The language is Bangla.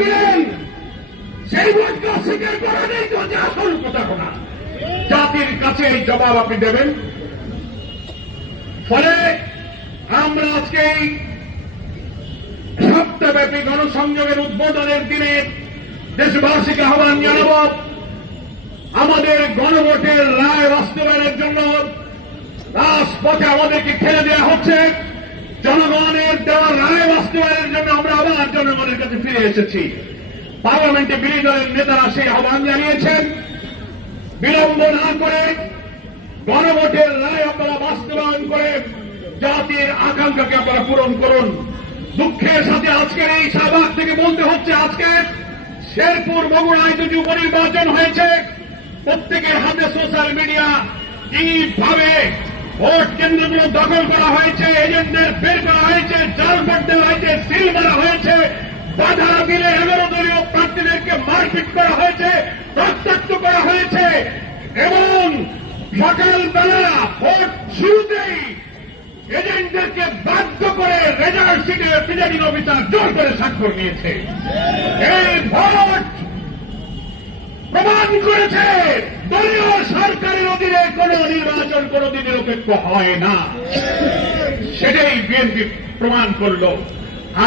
দিলেন সেই ভোটকে অস্বীকার করা নেই তো যে আসল প্রতারণা। জাতির কাছে এই জবাব আপনি দেবেন। ফলে আমরা আজকে এই সপ্তাহব্যাপী গণসংযোগের উদ্বোধনের দিনে দেশবাসীকে আহ্বান জানাব, আমাদের গণভোটের রায় বাস্তবায়নের জন্য রাজপথে আমাদেরকে ঠেলে দেওয়া হচ্ছে। জনগণের দেওয়া রায় বাস্তবায়নের জন্য আমরা আবার জনগণের কাছে ফিরে এসেছি। পার্লামেন্টে বিরোধী দলের নেতারা সেই আহ্বান জানিয়েছেন, বিলম্ব না করে গণভোটের রায় আপনারা বাস্তবায়ন করে জাতির আকাঙ্ক্ষাকে আপনারা পূরণ করুন। দুঃখের সাথে আজকের এই শাহবাগ থেকে বলতে হচ্ছে, আজকে শেরপুর বগুড়ায় দুটি উপনির্বাচন হয়েছে। প্রত্যেকের হাতে সোশ্যাল মিডিয়া, কিভাবে ভোট কেন্দ্রগুলো দখল করা হয়েছে, এজেন্টদের বের করা হয়েছে, জাল ভোট দেওয়া হয়েছে, সিল মারা হয়েছে, বাধা দিলে 11 দলীয় প্রার্থীদেরকে মারপিট করা হয়েছে, রক্তাক্ত করা হয়েছে এবং সকালবেলা ভোট শুরুতেই এজেন্টদেরকে বাধ্য করে রেজাল্ট শিটে প্রিজাইডিং অফিসার জোর করে স্বাক্ষর নিয়েছে। এই ভোট প্রমাণ করেছে দলীয় সরকারের অধীনে কোন নির্বাচন কোনদিন নিরপেক্ষ হয় না। সেটাই বিএনপি প্রমাণ করল।